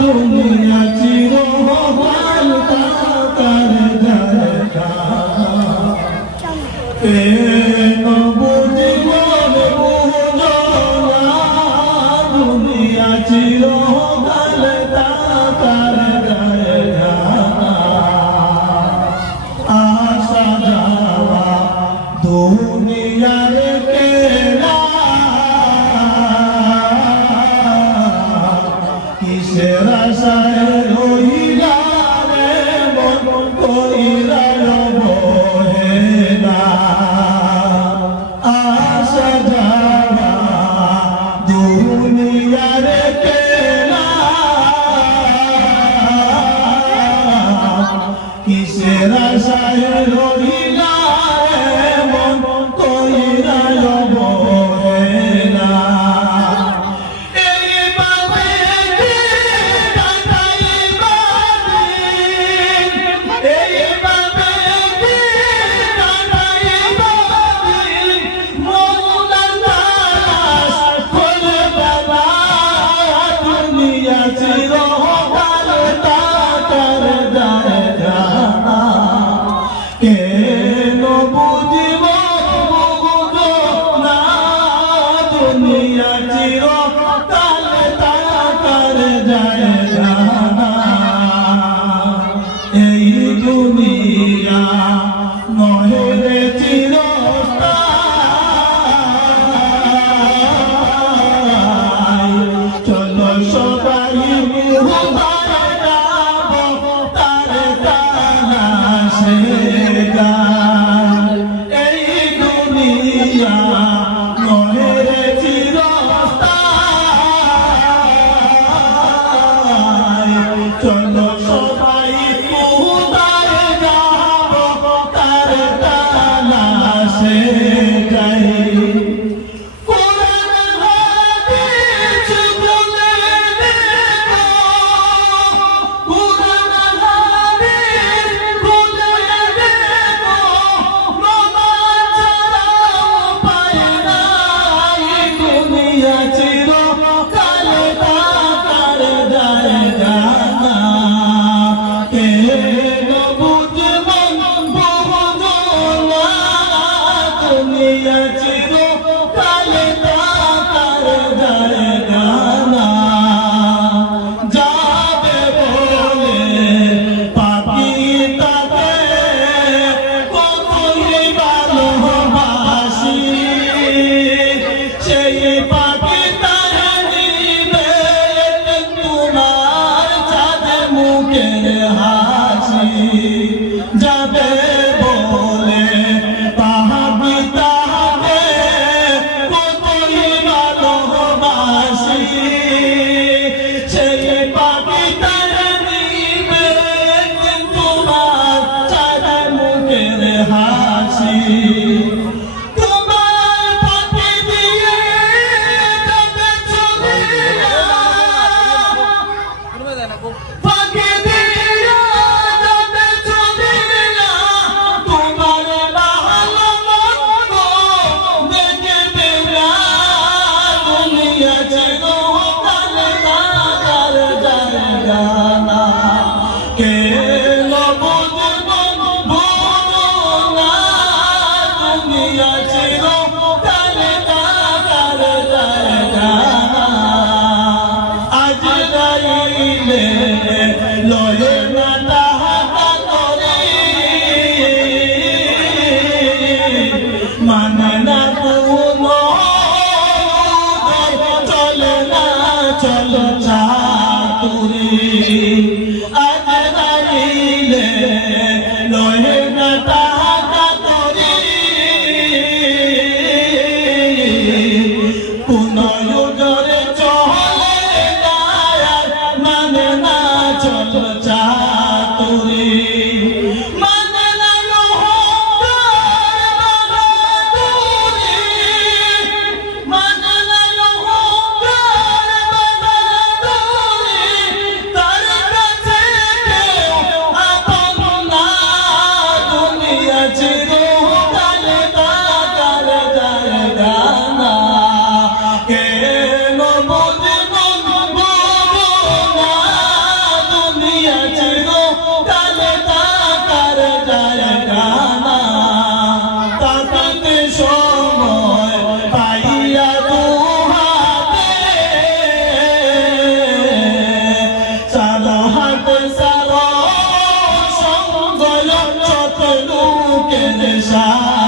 দুনিয়া চিরকাল তাকার জায়গা কেন বুঝিব বুঝো না দুনিয়া চিরকাল তাকার জায়গা আসা যাওয়া দুনিয়ার কেনা কিসের আশায় রইলা রে মন কইরা অবহেলা আসা যাওয়া দুনিয়ার কেনা কিসের আশায় রইলা রে মন কইরা অবহেলা কেন বুঝিব বুঝো না দুনিয়া চিরকাল তাকার জায়গা এই দুনিয়া নহে রে চিরস্থায়ী চলো সবাই হুদায় যাব তার তালাশে এই দুনিয়া নহে রে চিরস্থায়ী চলো সবাই হুদায় যাব তার তালাশে যাই যাবে বলে পাহাবি তাহাবে কতই ভালোবাসি সেই পাখি তারে নিবে তোমার চাঁদে মুখের হাসি লয়ে না তাহা করে মানে না কোনো চলে না চলো চাতুরি আজ গাইলে লয়ে না তাহা করে পুনঃ জরে চলে মানে না চলো চাতুরি মানে না মানে না তার কাছে চা